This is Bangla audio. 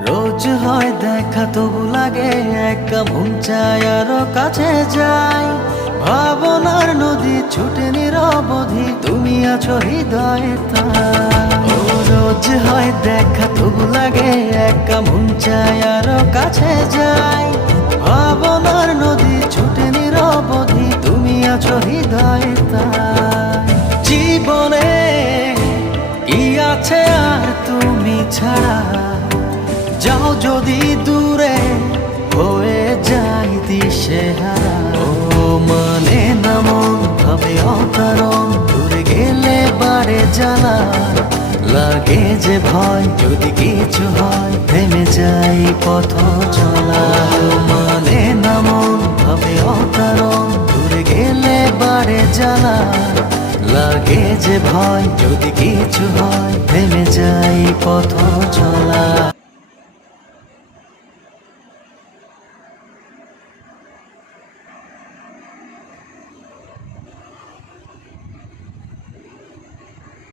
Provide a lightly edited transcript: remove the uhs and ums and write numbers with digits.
রোজ হয় দেখা তবু লাগে একা মন চায় আরো কাছে যাই। ভাবনার নদী ছুটে নিরবধি, তুমি আছো হৃদয়ে তাই। ও রোজ হয় দেখা তবু লাগে একা মন চায় আরো কাছে যাই। ভাবনার নদী ছুটে নিরবধি, তুমি আছো হৃদয়ে তাই। জীবনে কি আছে আর তুমি ছাড়া, যাও যদি দূরে হয়ে যাই দিশেহারা। ও মানে না মন ভাবে অকারণ, দূরে গেলে বাড়ে জ্বালা। লাগে যে ভয় যদি কিছু হয়, থেমে যাই পথ চলা। ও মানে না মন ভাবে অকারণ, দূরে গেলে বাড়ে জ্বালা। লাগে যে ভয় যদি কিছু হয়, থেমে যাই পথ চলা।